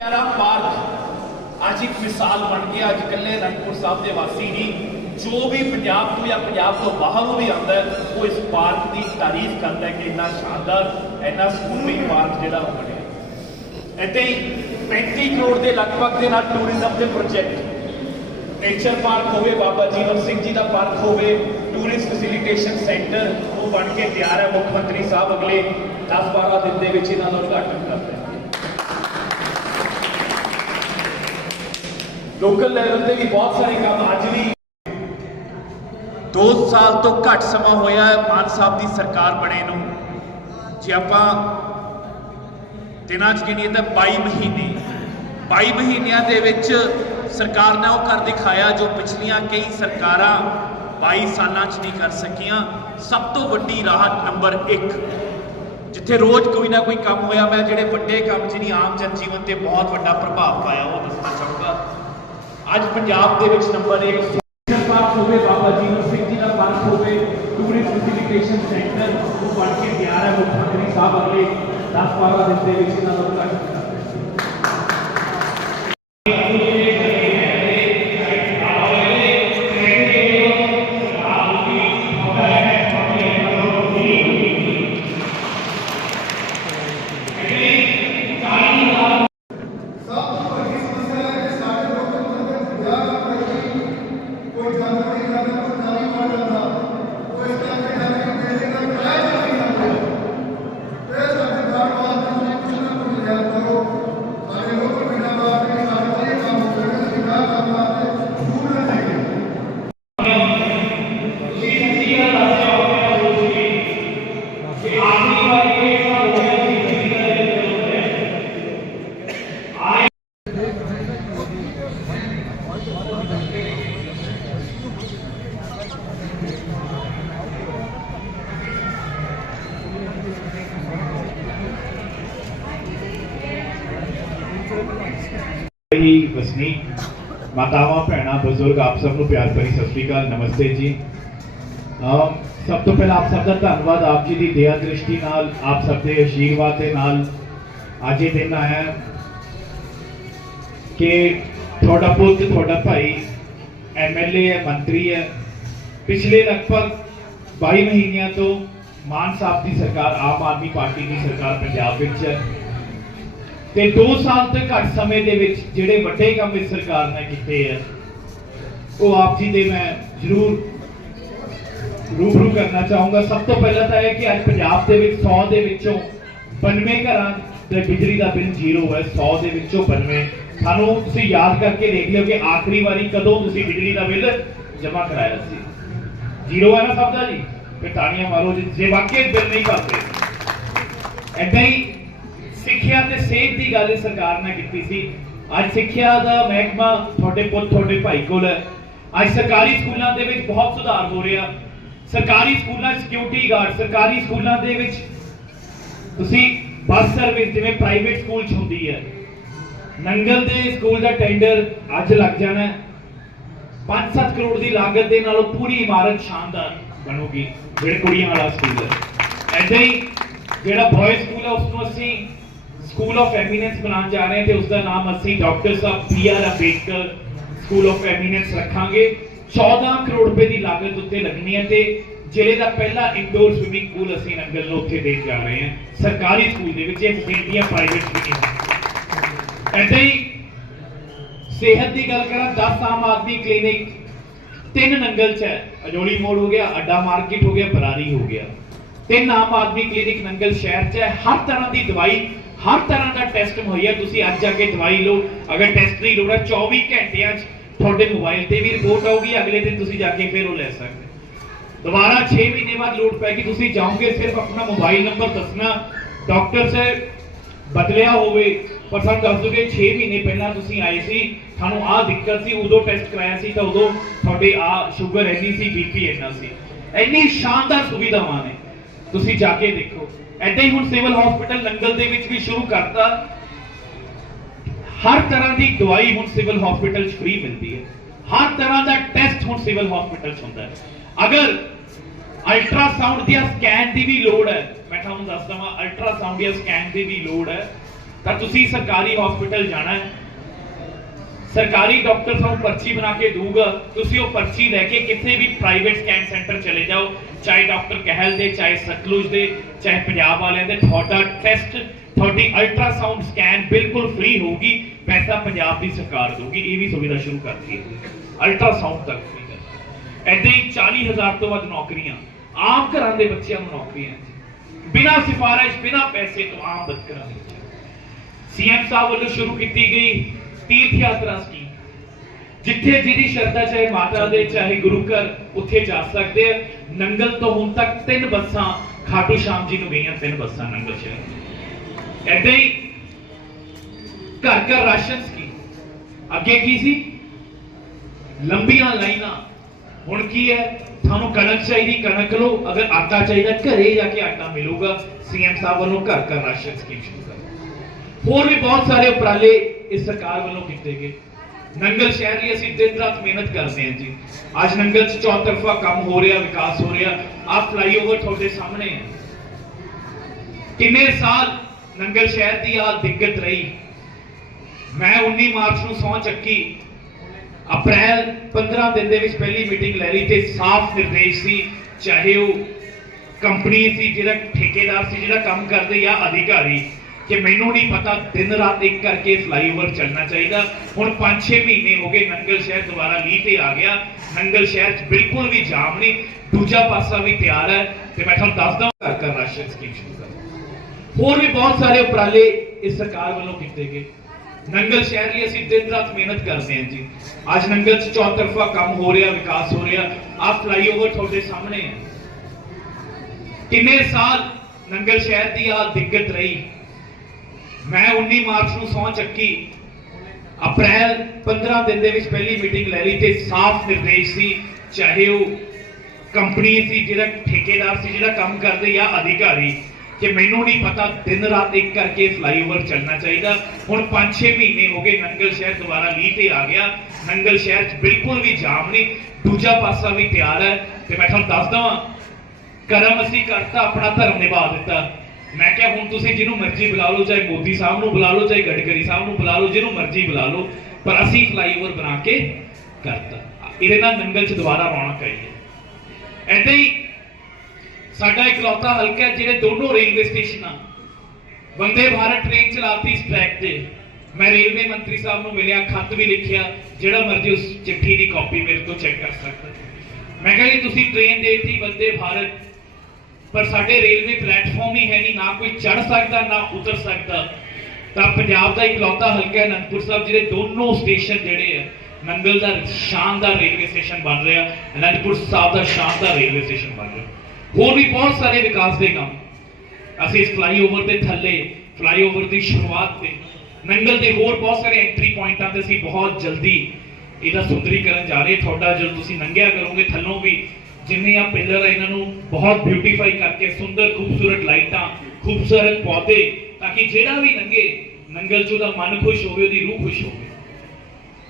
ਪਿਆਰਾ park, ਅੱਜ ਇੱਕ ਮਿਸਾਲ ਬਣ ਗਿਆ ਅੱਜ ਇਕੱਲੇ ਰਣਪੁਰ ਸਾਹਿਬ ਦੇ ਵਾਸੀ ਨਹੀਂ, ਜੋ ਵੀ ਪੰਜਾਬ ਤੋਂ ਜਾਂ ਪੰਜਾਬ ਤੋਂ ਬਾਹਰੋਂ ਵੀ ਆਉਂਦਾ ਉਹ ਇਸ ਪਾਰਕ ਦੀ ਤਾਰੀਫ ਕਰਦਾ ਹੈ ਕਿ ਇੰਨਾ ਸ਼ਾਨਦਾਰ, ਇੰਨਾ ਸਕੂਨੀ ਪਾਰਕ ਜਿਹੜਾ ਉਹ ਬਣਿਆ। ਇੱਥੇ 35 ਕਰੋੜ ਦੇ ਲਗਭਗ ਦੇ ਨਾਲ ਟੂਰਿਜ਼ਮ ਦੇ ਪ੍ਰੋਜੈਕਟ। ਨੇਚਰ ਪਾਰਕ ਹੋਵੇ, ਬਾਬਾ ਜੀਵਨ ਸਿੰਘ ਜੀ ਦਾ ਪਾਰਕ ਹੋਵੇ, ਟੂਰਿਸਟ ਫੈਸਿਲਿਟੇਸ਼ਨ ਸੈਂਟਰ ਉਹ ਬਣ ਕੇ ਤਿਆਰ ਹੈ, ਮੁੱਖ ਮੰਤਰੀ ਸਾਹਿਬ ਅਗਲੇ 10-12 ਦਿਨ ਦੇ ਵਿੱਚ ਇਹਨਾਂ ਦਾ ਉਦਘਾਟਨ ਕਰ ਰਹੇ ਹਨ ਲੋਕਲ ਲੈਵਲ ਤੇ ਵੀ ਬਹੁਤ ਸਾਰੇ ਕੰਮ ਅੱਜ ਵੀ 2 ਸਾਲ ਤੋਂ ਘੱਟ ਸਮਾਂ ਹੋਇਆ ਹੈ ਮਾਨ ਸਾਹਿਬ ਦੀ ਸਰਕਾਰ ਬਣੇ ਨੂੰ। ਜੇ ਆਪਾਂ ਦਿਨਾਂ ਚ ਗਿਣੀਏ ਤਾਂ 22 ਮਹੀਨੇ 22 ਮਹੀਨਿਆਂ ਦੇ ਵਿੱਚ ਸਰਕਾਰ ਨੇ ਉਹ ਕਰ ਦਿਖਾਇਆ ਜੋ ਪਿਛਲੀਆਂ ਕਈ ਸਰਕਾਰਾਂ 22 ਸਾਲਾਂ ਚ ਨਹੀਂ ਕਰ ਸਕੀਆਂ। ਸਭ ਤੋਂ ਵੱਡੀ ਰਾਹਤ ਨੰਬਰ 1 ਜਿੱਥੇ ਰੋਜ਼ ਕੋਈ ਨਾ ਕੋਈ ਕੰਮ ਹੋਇਆ, ਮੈਂ ਜਿਹੜੇ ਵੱਡੇ ਕੰਮ ਜਿਹਨੀ ਆਮ ਜਨਜੀਵਨ ਤੇ ਬਹੁਤ ਵੱਡਾ ਪ੍ਰਭਾਵ ਪਾਇਆ, ਉਹ ਦੱਸਣਾ ਚਾਹੂੰਗਾ। ਅੱਜ ਪੰਜਾਬ ਦੇ ਵਿੱਚ ਨੰਬਰ 1 ਨੇਸ਼ਨਲ ਪਾਰਕ ਹੋਵੇ, ਬਾਬਾ ਜੀਵਨ ਸਿੰਘ ਜੀ ਦਾ ਪਾਰਕ ਹੋਵੇ ਟੂਰਿਸਟ ਫੈਸਿਲਿਟੇਸ਼ਨ ਸੈਂਟਰ ਉਹ ਬਣ ਕੇ ਤਿਆਰ ਹੈ ਮੁੱਖ ਮੰਤਰੀ ਸਾਹਿਬ ਅਗਲੇ 10-12 ਦਿਨ ਦੇ ਵਿੱਚ ਇਹਨਾਂ ਦਾ ਉਦਘਾਟਨ ਕਰ ਰਹੇ ਹਨ ਕੋਈ ਜਾਣਕਾਰੀ ਨਾ ਦੇ ਕੋਈ ਨਾਲੀ ਮਾਰ ਜਾਂਦਾ ਉਹ ਇਸ ਤਰ੍ਹਾਂ ਦੇ ਨਾਲ ਕਿ ਬਿਲਡਿੰਗ ਦਾ ਕਿਰਾਇਆ ਨਹੀਂ ਜਾਂਦਾ ਇਹ ਸਾਡੇ ਘਰ ਵਾਸਤੇ ਤੁਸੀਂ ਕੁਝ ਨਾ ਕੁਝ ਲਿਆ ਕਰੋ ਸਾਡੇ ਲੋਕ ਬਿਨਾਂ ਬਾਤ ਦੇ ਸਾਡੇ ਸਾਰੇ ਕੰਮ ਹੋ ਜਾਣਗੇ ਅਸੀਂ ਕਾਹ ਕੰਮ ਵਾਸਤੇ ਦੂਰ ਨਾ ਜਾਈਏ ਹੀ ਵਸਨੀਕ ਮਾਤਾਵਾਂ, ਭੈਣਾਂ, ਬਜ਼ੁਰਗ, ਆਪ ਸਭ ਨੂੰ ਪਿਆਰ ਭਰੀ ਸਤਿ ਸ਼੍ਰੀ ਅਕਾਲ, ਨਮਸਤੇ ਜੀ। ਸਭ ਤੋਂ ਪਹਿਲਾਂ ਆਪ ਸਭ ਦਾ ਧੰਨਵਾਦ, ਆਪ ਜੀ ਦੀ ਦਇਆ ਦ੍ਰਿਸ਼ਟੀ ਨਾਲ, ਆਪ ਸਭ ਦੇ ਆਸ਼ੀਰਵਾਦ ਦੇ ਨਾਲ ਅੱਜ ਇਹ ਦਿਨ ਆਇਆ ਕਿ ਤੁਹਾਡਾ ਪੁੱਤ, ਤੁਹਾਡਾ ਭਾਈ ਐਮਐਲਏ ਹੈ, ਮੰਤਰੀ ਹੈ। ਪਿਛਲੇ ਲਗਭਗ 22 ਮਹੀਨਿਆਂ ਤੋਂ ਮਾਨ ਸਾਹਿਬ ਦੀ ਸਰਕਾਰ, ਆਮ ਆਦਮੀ ਪਾਰਟੀ ਦੀ ਸਰਕਾਰ ਪੰਜਾਬ ਵਿੱਚ ਹੈ। ਤੇ 2 ਸਾਲ ਤੋਂ ਘੱਟ ਸਮੇਂ ਦੇ ਵਿੱਚ ਜਿਹੜੇ ਵੱਡੇ ਕੰਮ ਇਸ ਸਰਕਾਰ ਨੇ ਕੀਤੇ ਆ, ਉਹ ਆਪ ਜੀ ਦੇ ਮੈਂ ਜ਼ਰੂਰ ਰੂਬਰੂ ਕਰਨਾ ਚਾਹੂੰਗਾ। ਸਭ ਤੋਂ ਪਹਿਲਾਂ ਤਾਂ ਇਹ ਕਿ ਅੱਜ ਪੰਜਾਬ ਦੇ ਵਿੱਚ 100 ਦੇ ਵਿੱਚੋਂ 92 ਘਰਾਂ ਦੇ ਬਿਜਲੀ ਦਾ ਬਿੱਲ ਜ਼ੀਰੋ ਹੈ। 100 ਦੇ ਵਿੱਚੋਂ 92 ਸਾਨੂੰ ਤੁਸੀਂ ਯਾਦ ਕਰਕੇ ਦੇਖ ਲਿਓ ਕਿ ਆਖਰੀ ਵਾਰੀ ਕਦੋਂ ਤੁਸੀਂ ਬਿਜਲੀ ਦਾ ਬਿੱਲ ਜਮ੍ਹਾਂ ਕਰਾਇਆ ਸੀ। ਜ਼ੀਰੋ ਹੈ ਨਾ ਸਭ ਦਾ ਜੀ? ਫਿਰ ਤਾੜੀਆਂ ਮਾਰੋ ਜੀ। ਜੇ ਵਾਕਈ ਬਿੱਲ ਨਹੀਂ ਭਰਦੇ, ਏਦਾਂ ਹੀ ਸਿੱਖਿਆ ਤੇ ਸਿਹਤ ਦੀ ਗੱਲ ਸਰਕਾਰ ਨੇ ਕੀਤੀ ਸੀ। ਅੱਜ ਸਿੱਖਿਆ ਦਾ ਮਹਿਕਮਾ ਤੁਹਾਡੇ ਪੁੱਤ, ਤੁਹਾਡੇ ਭਾਈ ਕੋਲ ਹੈ। ਅੱਜ ਸਰਕਾਰੀ ਸਕੂਲਾਂ ਦੇ ਵਿੱਚ ਬਹੁਤ ਸੁਧਾਰ ਹੋ ਰਿਹਾ। ਸਰਕਾਰੀ ਸਕੂਲਾਂ ਸਿਕਿਉਰਿਟੀ ਗਾਰਡ ਸਰਕਾਰੀ ਸਕੂਲਾਂ ਦੇ ਵਿੱਚ ਤੁਸੀਂ ਬੱਸ ਸਰਵਿਸ ਜਿਵੇਂ ਪ੍ਰਾਈਵੇਟ ਸਕੂਲ 'ਚ ਹੁੰਦੀ ਹੈ। ਨੰਗਲ ਦੇ ਸਕੂਲ ਦਾ ਟੈਂਡਰ ਅੱਜ ਲੱਗ ਜਾਣਾ ਹੈ। 5-7 ਕਰੋੜ ਦੀ ਲਾਗਤ ਦੇ ਨਾਲ ਉਹ ਪੂਰੀ ਇਮਾਰਤ ਸ਼ਾਨਦਾਰ ਬਣੂਗੀ। ਜਿਹੜੇ ਕੁੜੀਆਂ ਵਾਲਾ ਸਕੂਲ ਹੈ। ਐਦਾਂ ਹੀ ਜਿਹੜਾ ਬॉय ਸਕੂਲ ਹੈ ਉਸ ਨੂੰ ਅਸੀਂ ਸਕੂਲ ਆਫ ਐਮੀਨੈਂਸ ਬਣਾਉਣ ਜਾ ਰਹੇ ਹਾਂ ਤੇ ਉਸ ਦਾ ਨਾਮ ਅਸੀਂ doctor Sahib B R Ambedkar school of eminence ਰੱਖਾਂਗੇ। 14 ਕਰੋੜ ਰੁਪਏ ਦੀ ਲਾਗਤ ਉੱਤੇ ਲੱਗਣੀ ਹੈ ਤੇ ਜ਼ਿਲ੍ਹੇ ਦਾ ਪਹਿਲਾ ਇੰਡੋਰ ਸਵਿਮਿੰਗ ਪੂਲ ਅਸੀਂ ਨੰਗਲ ਨੂੰ ਉੱਥੇ ਦੇਣ ਜਾ ਰਹੇ ਹਾਂ। ਸਰਕਾਰੀ ਸਕੂਲ ਦੇ ਵਿੱਚ ਇਹ ਫੈਸਿਲਿਟੀਆਂ ਪ੍ਰਾਈਵੇਟ ਵੀ ਨਹੀਂ ਐਦਾਂ ਹੀ ਸਿਹਤ ਦੀ ਗੱਲ ਕਰਾਂ 10 ਆਮ ਆਦਮੀ ਕਲੀਨਿਕ ਤਿੰਨ ਨੰਗਲ ਚ ਹੈ। ਅਜੋਲੀ ਮੋੜ ਹੋ ਗਿਆ, ਅੱਡਾ ਮਾਰਕੀਟ ਹੋ ਗਿਆ, ਬਰਾਰੀ ਹੋ ਗਿਆ। ਤਿੰਨ ਆਮ ਆਦਮੀ ਕਲੀਨਿਕ ਨੰਗਲ ਸ਼ਹਿਰ ਚ ਹੈ। ਹਰ ਤਰ੍ਹਾਂ ਦੀ ਦਵਾਈ ਹਰ ਤਰ੍ਹਾਂ ਦਾ ਟੈਸਟ ਮੁਹੱਈਆ ਤੁਸੀਂ ਅੱਜ ਜਾ ਕੇ ਦਵਾਈ ਲਓ। ਅਗਰ ਟੈਸਟ ਦੀ ਲੋੜ ਹੈ 24 ਘੰਟਿਆਂ ਚ ਤੁਹਾਡੇ ਮੋਬਾਈਲ ਤੇ ਵੀ ਰਿਪੋਰਟ ਆਊਗੀ, ਅਗਲੇ ਦਿਨ ਤੁਸੀਂ ਜਾ ਕੇ ਫਿਰ ਉਹ ਲੈ ਸਕਦੇ ਹੋ। ਦੁਬਾਰਾ 6 ਮਹੀਨੇ ਬਾਅਦ ਲੋੜ ਪੈ ਗਈ, ਤੁਸੀਂ ਜਾਓਗੇ, ਸਿਰਫ ਆਪਣਾ ਮੋਬਾਈਲ ਨੰਬਰ ਦੱਸਣਾ। ਡਾਕਟਰ ਸਾਹਿਬ, ਬਦਲਿਆ ਹੋਵੇ, ਪਰ ਸਾਨੂੰ ਦੱਸ ਦੋਗੇ 6 ਮਹੀਨੇ ਪਹਿਲਾਂ ਤੁਸੀਂ ਆਏ ਸੀ, ਤੁਹਾਨੂੰ ਆਹ ਦਿੱਕਤ ਸੀ, ਉਦੋਂ ਟੈਸਟ ਕਰਾਇਆ ਸੀ ਤਾਂ ਉਦੋਂ ਤੁਹਾਡੇ ਆ ਸ਼ੂਗਰ ਇੰਨੀ ਸੀ ਬੀਪੀ ਇੰਨਾ ਸੀ। ਇੰਨੀ ਸ਼ਾਨਦਾਰ ਸੁਵਿਧਾਵਾਂ ਨੇ। ਤੁਸੀਂ ਜਾ ਕੇ ਦੇਖੋ। ਐਦਾਂ ਹੀ ਹੁਣ ਸਿਵਲ ਹਸਪੀਟਲ ਨੰਗਲ ਦੇ ਵਿੱਚ ਵੀ ਸ਼ੁਰੂ ਕਰਤਾ। ਹਰ ਤਰ੍ਹਾਂ ਦੀ ਦਵਾਈ ਹੁਣ ਸਿਵਲ ਹਸਪੀਟਲ 'ਚ ਫ੍ਰੀ ਮਿਲਦੀ ਹੈ। ਹਰ ਤਰ੍ਹਾਂ ਦਾ ਟੈਸਟ ਹੁਣ ਸਿਵਲ ਹਸਪੀਟਲ 'ਚ ਹੁੰਦਾ ਹੈ। ਅਗਰ ਅਲਟਰਾਸਾਊਂਡ ਦੀ ਸਕੈਨ ਦੀ ਵੀ ਲੋੜ ਹੈ, ਮੈਂ ਤੁਹਾਨੂੰ ਦੱਸਦਾ ਵਾਂ ਅਲਟਰਾਸਾਊਂਡ ਜਾਂ ਸਕੈਨ ਦੀ ਵੀ ਲੋੜ ਹੈ, ਤਾਂ ਤੁਸੀਂ ਸਰਕਾਰੀ ਹਸਪੀਟਲ ਜਾਣਾ ਹੈ। ਸਰਕਾਰੀ ਡਾਕਟਰ ਤੁਹਾਨੂੰ ਪਰਚੀ ਬਣਾ ਕੇ ਦਊਗਾ, ਤੁਸੀਂ ਉਹ ਪਰਚੀ ਲੈ ਕੇ ਕਿਸੇ ਵੀ ਪ੍ਰਾਈਵੇਟ ਸਕੈਨ ਸੈਂਟਰ ਚਲੇ ਜਾਓ, ਚਾਹੇ ਡਾਕਟਰ ਕਹਿਲ ਦੇ, ਚਾਹੇ ਸਤਲੁਜ ਦੇ, ਚਾਹੇ ਪੰਜਾਬ ਵਾਲਿਆਂ ਦੇ, ਤੁਹਾਡਾ ਟੈਸਟ ਤੁਹਾਡੀ ਅਲਟਰਾਸਾਊਂਡ ਸਕੈਨ ਬਿਲਕੁਲ ਫ੍ਰੀ ਹੋਊਗੀ, ਪੈਸਾ ਪੰਜਾਬ ਦੀ ਸਰਕਾਰ ਦਊਗੀ, ਇਹ ਵੀ ਸੁਵਿਧਾ ਸ਼ੁਰੂ ਕਰਤੀ ਹੈ। ਅਲਟਰਾਸਾਊਂਡ ਤੱਕ ਫ੍ਰੀ ਹੈ। ਐਦਾਂ ਹੀ 40000 ਤੋਂ ਵੱਧ ਨੌਕਰੀਆਂ, ਆਮ ਘਰਾਂ ਦੇ ਬੱਚਿਆਂ ਨੂੰ ਨੌਕਰੀਆਂ ਬਿਨਾਂ ਸਿਫਾਰਿਸ਼, ਬਿਨਾਂ ਪੈਸੇ ਤੋਂ ਆਮ ਬੱਚਿਆਂ ਦੇ ਸੀਐਮ ਸਾਹਿਬ ਵੱਲੋਂ ਸ਼ੁਰੂ ਕੀਤੀ ਗਈ ਤੀਰਥ ਯਾਤਰਾ ਸਕੀਮ ਜਿੱਥੇ ਜਿਹਦੀ ਸ਼ਰਧਾ ਚਾਹੇ ਮਾਤਾ ਦੇ ਚਾਹੇ ਗੁਰੂ ਘਰ ਉੱਥੇ ਜਾ ਸਕਦੇ ਆ ਨੰਗਲ ਤੋਂ ਹੁਣ ਤੱਕ ਤਿੰਨ ਬੱਸਾਂ ਖਾਟੂ ਸ਼ਾਮ ਜੀ ਨੂੰ ਗਈਆਂ ਤਿੰਨ ਬੱਸਾਂ ਨੰਗਲ ਸ਼ਹਿਰ ਐਦਾਂ ਹੀ ਘਰ ਘਰ ਰਾਸ਼ਨ ਸਕੀਮ ਅੱਗੇ ਕੀ ਸੀ ਲੰਬੀਆਂ ਲਾਈਨਾਂ ਹੁਣ ਕੀ ਹੈ ਤੁਹਾਨੂੰ ਕਣਕ ਚਾਹੀਦੀ ਕਣਕ ਲਓ ਅਗਰ ਆਟਾ ਚਾਹੀਦਾ ਘਰੇ ਜਾ ਕੇ ਆਟਾ ਮਿਲੂਗਾ ਸੀਐਮ ਸਾਹਿਬ ਵੱਲੋਂ ਘਰ ਘਰ ਰਾਸ਼ਨ ਸਕੀਮ ਸ਼ੁਰੂ ਕਰ ਹੋਰ ਵੀ ਬਹੁਤ ਸਾਰੇ ਉਪਰਾਲੇ ਇਸ ਸਰਕਾਰ ਵੱਲੋਂ ਕੀਤੇ ਗਏ। ਨੰਗਲ ਸ਼ਹਿਰ ਲਈ ਅਸੀਂ ਦਿਨ ਰਾਤ ਮਿਹਨਤ ਕਰਦੇ ਹਾਂ ਜੀ। ਅੱਜ ਨੰਗਲ 'ਚ ਚੌਤਰਫਾ ਕੰਮ ਹੋ ਰਿਹਾ, ਵਿਕਾਸ ਹੋ ਰਿਹਾ। ਆ ਫਲਾਈਓਵਰ ਤੁਹਾਡੇ ਸਾਹਮਣੇ ਹੈ। ਕਿੰਨੇ ਸਾਲ ਨੰਗਲ ਸ਼ਹਿਰ ਦੀ ਆ ਦਿੱਕਤ ਰਹੀ? ਮੈਂ 19 ਮਾਰਚ ਨੂੰ ਸਹੁੰ ਚੱਕੀ। ਅਪ੍ਰੈਲ 15 ਦਿਨ ਦੇ ਵਿੱਚ ਪਹਿਲੀ ਮੀਟਿੰਗ ਲੈ ਲਈ ਤੇ ਸਾਫ਼ ਨਿਰਦੇਸ਼ ਸੀ, ਚਾਹੇ ਉਹ ਕੰਪਨੀ ਸੀ, ਜਿਹੜਾ ਠੇਕੇਦਾਰ ਸੀ, ਜਿਹੜਾ ਕੰਮ ਕਰਦੇ ਜਾਂ ਅਧਿਕਾਰੀ। ਕਿ ਮੈਨੂੰ ਨਹੀਂ ਪਤਾ ਦਿਨ ਰਾਤ ਇੱਕ ਕਰਕੇ ਫਲਾਈਓਵਰ ਚੱਲਣਾ ਚਾਹੀਦਾ। ਹੁਣ 5-6 ਮਹੀਨੇ ਹੋ ਗਏ ਨੰਗਲ ਸ਼ਹਿਰ ਦੁਬਾਰਾ ਲੀਹ ਤੇ ਆ ਗਿਆ। ਨੰਗਲ ਸ਼ਹਿਰ 'ਚ ਬਿਲਕੁਲ ਵੀ ਜਾਮ ਨਹੀਂ। ਦੂਜਾ ਪਾਸਾ ਵੀ ਤਿਆਰ ਹੈ ਤੇ ਮੈਂ ਤੁਹਾਨੂੰ ਦੱਸਦਾ ਘਰ ਘਰ ਰਾਸ਼ਨ ਸਕੀਮ ਸ਼ੁਰੂ ਕਰ। ਹੋਰ ਵੀ ਬਹੁਤ ਸਾਰੇ ਉਪਰਾਲੇ ਇਸ ਸਰਕਾਰ ਵੱਲੋਂ ਕੀਤੇ ਗਏ। ਨੰਗਲ ਸ਼ਹਿਰ ਲਈ ਅਸੀਂ ਦਿਨ ਰਾਤ ਮਿਹਨਤ ਕਰਦੇ ਹਾਂ ਜੀ। ਅੱਜ ਨੰਗਲ 'ਚ ਚੌਤਰਫਾ ਕੰਮ ਹੋ ਰਿਹਾ, ਵਿਕਾਸ ਹੋ ਰਿਹਾ। ਆ ਫਲਾਈਓਵਰ ਤੁਹਾਡੇ ਸਾਹਮਣੇ ਹੈ। ਕਿੰਨੇ ਸਾਲ ਨੰਗਲ ਸ਼ਹਿਰ ਦੀ ਆ ਦਿੱਕਤ ਰਹੀ? ਮੈਂ 19 ਮਾਰਚ ਨੂੰ ਸਹੁੰ ਚੱਕੀ। ਅਪ੍ਰੈਲ 15 ਦਿਨ ਦੇ ਵਿੱਚ ਪਹਿਲੀ ਮੀਟਿੰਗ ਲੈ ਲਈ ਤੇ ਸਾਫ਼ ਨਿਰਦੇਸ਼ ਸੀ, ਚਾਹੇ ਉਹ ਕੰਪਨੀ ਸੀ, ਜਿਹੜਾ ਠੇਕੇਦਾਰ ਸੀ, ਜਿਹੜਾ ਕੰਮ ਕਰਦੇ ਜਾਂ ਅਧਿਕਾਰੀ, ਕਿ ਮੈਨੂੰ ਨਹੀਂ ਪਤਾ ਦਿਨ ਰਾਤ ਇੱਕ ਕਰਕੇ ਫਲਾਈਓਵਰ ਚੱਲਣਾ ਚਾਹੀਦਾ। ਹੁਣ 5-6 ਮਹੀਨੇ ਹੋ ਗਏ ਨੰਗਲ ਸ਼ਹਿਰ ਦੁਬਾਰਾ ਲੀਹ ਤੇ ਆ ਗਿਆ। ਨੰਗਲ ਸ਼ਹਿਰ 'ਚ ਬਿਲਕੁਲ ਵੀ ਜਾਮ ਨਹੀਂ। ਦੂਜਾ ਪਾਸਾ ਵੀ ਤਿਆਰ ਹੈ ਤੇ ਮੈਂ ਤੁਹਾਨੂੰ ਦੱਸ ਵਾਂ ਕਰਮ ਅਸੀਂ ਕਰਤਾ, ਆਪਣਾ ਧਰਮ ਨਿਭਾ ਦਿੱਤਾ। ਮੈਂ ਕਿਹਾ ਹੁਣ ਤੁਸੀਂ ਜਿਹਨੂੰ ਮਰਜ਼ੀ ਬੁਲਾ ਲਓ, ਚਾਹੇ ਮੋਦੀ ਸਾਹਿਬ ਨੂੰ ਬੁਲਾ ਲਓ, ਚਾਹੇ ਗਡਕਰੀ ਸਾਹਿਬ ਨੂੰ ਬੁਲਾ ਲਓ, ਜਿਹਨੂੰ ਮਰਜ਼ੀ ਬੁਲਾ ਲਓ, ਪਰ ਅਸੀਂ ਫਲਾਈਓਵਰ ਬਣਾ ਕੇ ਕਰਤਾ। ਇਹਦੇ ਨਾਲ ਨੰਗਲ 'ਚ ਦੁਬਾਰਾ ਰੌਣਕ ਆਈ ਹੈ। ਐਦਾਂ ਹੀ ਸਾਡਾ ਇਕਲੌਤਾ ਹਲਕਾ ਹੈ, ਜਿਹੜੇ ਦੋਨੋਂ ਰੇਲਵੇ ਸਟੇਸ਼ਨਾਂ ਵੰਦੇ ਭਾਰਤ ਟ੍ਰੇਨ ਚਲਾਤੀ ਇਸ ਟਰੈਕ ਤੇ। ਮੈਂ ਰੇਲਵੇ ਮੰਤਰੀ ਸਾਹਿਬ ਨੂੰ ਮਿਲਿਆ, ਖੱਤ ਵੀ ਲਿਖਿਆ, ਜਿਹੜਾ ਮਰਜ਼ੀ ਉਸ ਚਿੱਠੀ ਦੀ ਕਾਪੀ ਮੇਰੇ ਤੋਂ ਚੈੱਕ ਕਰ ਸਕਦਾ। ਮੈਂ ਕਿਹਾ ਜੀ, ਤੁਸੀਂ ਟ੍ਰੇਨ ਦੇਤੀ ਵੰਦੇ ਭਾਰਤ ਪਰ ਸਾਡੇ ਰੇਲਵੇ ਪਲੇਟਫਾਰਮ ਹੀ ਹੈ ਨਹੀਂ, ਨਾ ਕੋਈ ਚੜ ਸਕਦਾ, ਨਾ ਉਤਰ ਸਕਦਾ। ਤਾਂ ਪੰਜਾਬ ਦਾ ਇਕਲੌਤਾ ਹਲਕਾ ਹੈ, ਅਨੰਦਪੁਰ ਸਾਹਿਬ ਜਿਹੜੇ ਦੋਨੋਂ ਸਟੇਸ਼ਨ ਜਿਹੜੇ ਆ ਨੰਗਲ ਦਾ ਸ਼ਾਨਦਾਰ ਰੇਲਵੇ ਸਟੇਸ਼ਨ ਬਣ ਰਿਹਾ, ਅਨੰਦਪੁਰ ਸਾਹਿਬ ਦਾ ਸ਼ਾਨਦਾਰ ਰੇਲਵੇ ਸਟੇਸ਼ਨ ਬਣ ਰਿਹਾ। ਹੋਰ ਵੀ ਬਹੁਤ ਸਾਰੇ ਵਿਕਾਸ ਦੇ ਕੰਮ। ਅਸੀਂ ਇਸ ਫਲਾਈਓਵਰ ਦੇ ਥੱਲੇ ਫਲਾਈਓਵਰ ਦੀ ਸ਼ੁਰੂਆਤ ਤੇ ਨੰਗਲ ਦੇ ਹੋਰ ਬਹੁਤ ਸਾਰੇ ਐਂਟਰੀ ਪੁਆਇੰਟਾਂ ਤੇ ਅਸੀਂ ਬਹੁਤ ਜਲਦੀ ਇਹਦਾ ਸੁੰਦਰੀਕਰਨ ਜਾ ਰਹੇ ਤੁਹਾਡਾ ਜਦੋਂ ਤੁਸੀਂ ਨੰਗਿਆ ਕਰੋਗੇ, ਥੱਲੋਂ ਵੀ ਜਿੰਨੇ ਆ ਪਿੱਲਰ ਇਹਨਾਂ ਨੂੰ ਬਹੁਤ ਬਿਊਟੀਫਾਈ ਕਰਕੇ ਸੁੰਦਰ ਖੂਬਸੂਰਤ ਲਾਈਟਾਂ, ਖੂਬਸੂਰਤ ਪੌਦੇ, ਤਾਂ ਕਿ ਜਿਹੜਾ ਵੀ ਨੰਗੇ, ਨੰਗਲ ਚ ਉਹਦਾ ਮਨ ਖੁਸ਼ ਹੋਵੇ, ਉਹਦੀ ਰੂਹ ਖੁਸ਼ ਹੋਵੇ।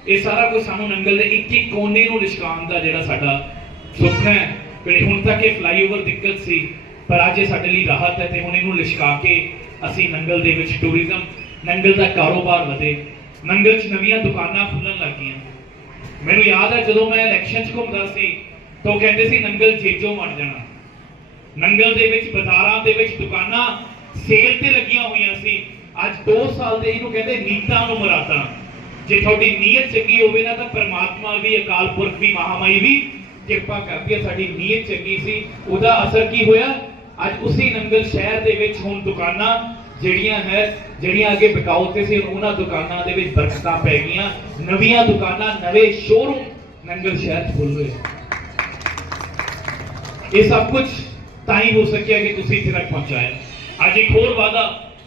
ਇਹ ਸਾਰਾ ਕੁਝ ਸਾਨੂੰ ਨੰਗਲ ਦੇ ਇੱਕ ਇੱਕ ਕੋਨੇ ਨੂੰ ਲਿਸ਼ਕਾਉਣ ਦਾ ਜਿਹੜਾ ਸਾਡਾ ਸੁਪਨਾ ਹੈ। ਕਿ ਹੁਣ ਤੱਕ ਇਹ ਫਲਾਈਓਵਰ ਦਿੱਕਤ ਸੀ, ਪਰ ਅੱਜ ਇਹ ਸਾਡੇ ਲਈ ਰਾਹਤ ਹੈ ਤੇ ਹੁਣ ਇਹਨੂੰ ਲਿਸ਼ਕਾ ਕੇ ਅਸੀਂ ਨੰਗਲ ਦੇ ਵਿੱਚ ਟੂਰਿਜ਼ਮ ਨੰਗਲ ਦਾ ਕਾਰੋਬਾਰ ਵਧੇ। ਨੰਗਲ 'ਚ ਨਵੀਆਂ ਦੁਕਾਨਾਂ ਖੁੱਲਣ ਲੱਗੀਆਂ। ਮੈਨੂੰ ਯਾਦ ਹੈ ਜਦੋਂ ਮੈਂ ਇਲੈਕਸ਼ਨ 'ਚ ਘੁੰਮਦਾ ਸੀ ਤਾਂ ਉਹ ਕਹਿੰਦੇ ਸੀ ਨੰਗਲ ਜੇਜੋ ਬਣ ਜਾਣਾ। ਨੰਗਲ ਦੇ ਵਿੱਚ, ਬਾਜ਼ਾਰਾਂ ਦੇ ਵਿੱਚ ਦੁਕਾਨਾਂ ਸੇਲ ਤੇ ਲੱਗੀਆਂ ਹੋਈਆਂ ਸੀ। ਅੱਜ 2 ਸਾਲ ਦੇ ਇਹਨੂੰ ਕਹਿੰਦੇ ਨੀਤਾਂ ਨੂੰ ਮਰਾਦਾਂ ਜੇ ਤੁਹਾਡੀ ਨੀਅਤ ਚੰਗੀ ਹੋਵੇ ਨਾ ਤਾਂ ਪਰਮਾਤਮਾ ਵੀ, ਅਕਾਲ ਪੁਰਖ ਵੀ, ਮਹਾਮਾਈ ਵੀ ਕਿਰਪਾ ਕਰਦੀ ਹੈ, ਸਾਡੀ ਨੀਅਤ ਚੰਗੀ ਸੀ। ਉਹਦਾ ਅਸਰ ਕੀ ਹੋਇਆ? ਅੱਜ ਉਸੇ ਨੰਗਲ ਸ਼ਹਿਰ ਦੇ ਵਿੱਚ ਹੁਣ ਦੁਕਾਨਾਂ ਜਿਹੜੀਆਂ ਹੈ, ਜਿਹੜੀਆਂ ਅੱਗੇ ਬਿਕਾਊ ਤੇ ਸੀ, ਉਹਨਾਂ ਦੁਕਾਨਾਂ ਦੇ ਵਿੱਚ ਬਰਕਤਾਂ ਪੈ ਗਈਆਂ। ਨਵੀਆਂ ਦੁਕਾਨਾਂ, ਨਵੇਂ ਸ਼ੋਰੂਮ ਨੰਗਲ ਸ਼ਹਿਰ 'ਚ ਖੁੱਲ ਰਹੇ ਇਹ ਸਭ ਕੁਝ ਤਾਂ ਹੀ ਹੋ ਸਕਿਆ ਕਿ ਤੁਸੀਂ ਇੱਥੇ ਤੱਕ ਪਹੁੰਚਾਏ ਅੱਜ ਇੱਕ ਹੋਰ ਵਾਦਾ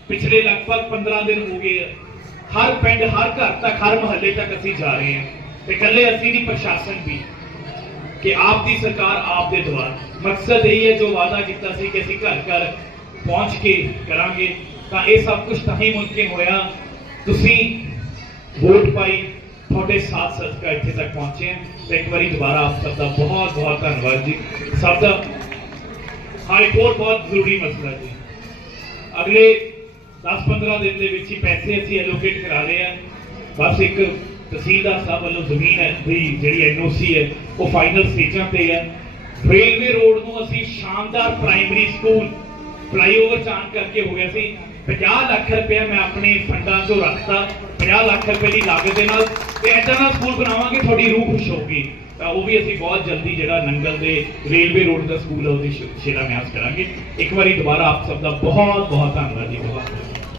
ਪਿਛਲੇ ਲਗਭਗ 15 ਦਿਨ ਹੋ ਗਏ ਆ। ਹਰ ਪਿੰਡ ਹਰ ਘਰ ਤੱਕ ਹਰ ਮੁਹੱਲੇ ਤੱਕ ਅਸੀਂ ਜਾ ਰਹੇ ਹਾਂ ਤੇ ਇਕੱਲੇ ਅਸੀਂ ਨਹੀਂ ਪ੍ਰਸ਼ਾਸਨ ਵੀ ਕਿ ਆਪ ਦੀ ਸਰਕਾਰ ਆਪ ਦੇ ਦੁਆਰ ਮਕਸਦ ਇਹ ਹੈ ਜੋ ਵਾਦਾ ਕੀਤਾ ਸੀ ਕਿ ਅਸੀਂ ਘਰ ਘਰ ਪਹੁੰਚ ਕੇ ਕਰਾਂਗੇ ਤਾਂ ਇਹ ਸਭ ਕੁਝ ਤਾਂ ਹੀ ਮੁਮਕਿਨ ਹੋਇਆ ਤੁਸੀਂ ਵੋਟ ਪਾਈ ਤੁਹਾਡੇ ਸਾਥ ਸਦਕਾ ਇੱਥੇ ਤੱਕ ਪਹੁੰਚੇ ਹਾਂ। ਤੇ ਇੱਕ ਵਾਰੀ ਦੁਬਾਰਾ ਆਪ ਸਭ ਦਾ ਬਹੁਤ ਬਹੁਤ ਧੰਨਵਾਦ ਜੀ। ਸਭ ਦਾ ਹਾਂ, ਇੱਕ ਹੋਰ ਬਹੁਤ ਜ਼ਰੂਰੀ ਮਸਲਾ ਜੀ। ਅਗਲੇ 10-15 ਦਿਨ ਦੇ ਵਿੱਚ ਹੀ ਪੈਸੇ ਅਸੀਂ ਐਲੋਕੇਟ ਕਰਾ ਰਹੇ ਆ ਬਸ ਇੱਕ ਤਹਿਸੀਲਦਾਰ ਸਾਹਿਬ ਵੱਲੋਂ ਜ਼ਮੀਨ ਹੈ ਦੀ ਜਿਹੜੀ ਐਨਓਸੀ ਹੈ, ਉਹ ਫਾਈਨਲ ਸਟੇਜਾਂ ਤੇ ਹੈ। ਰੇਲਵੇ ਰੋਡ ਨੂੰ ਅਸੀਂ ਸ਼ਾਨਦਾਰ ਪ੍ਰਾਇਮਰੀ ਸਕੂਲ ਫਲਾਈਓਵਰ ਚਾਂਸ ਕਰਕੇ ਹੋ ਗਿਆ ਸੀ। 50 ਲੱਖ ਰੁਪਏ ਮੈਂ ਆਪਣੇ ਫੰਡਾਂ ਚੋਂ ਰੱਖਤਾ 50 ਲੱਖ ਰੁਪਏ ਦੀ ਲਾਗਤ ਦੇ ਨਾਲ ਤੇ ਐਦਾਂ ਦਾ ਸਕੂਲ ਬਣਾਵਾਂਗੇ, ਤੁਹਾਡੀ ਰੂਹ ਖੁਸ਼ ਹੋਊਗੀ। ਤਾਂ ਉਹ ਵੀ ਅਸੀਂ ਬਹੁਤ ਜਲਦੀ ਜਿਹੜਾ ਨੰਗਲ ਦੇ ਰੇਲਵੇ ਰੋਡ ਦਾ ਸਕੂਲ ਹੈ ਉਹਦੀ ਸ਼ਿਲਾਨਿਆਸ ਕਰਾਂਗੇ। ਇੱਕ ਵਾਰੀ ਦੁਬਾਰਾ ਆਪ ਸਭ ਦਾ ਬਹੁਤ ਬਹੁਤ ਧੰਨਵਾਦ ਜੀ ਬਹੁਤ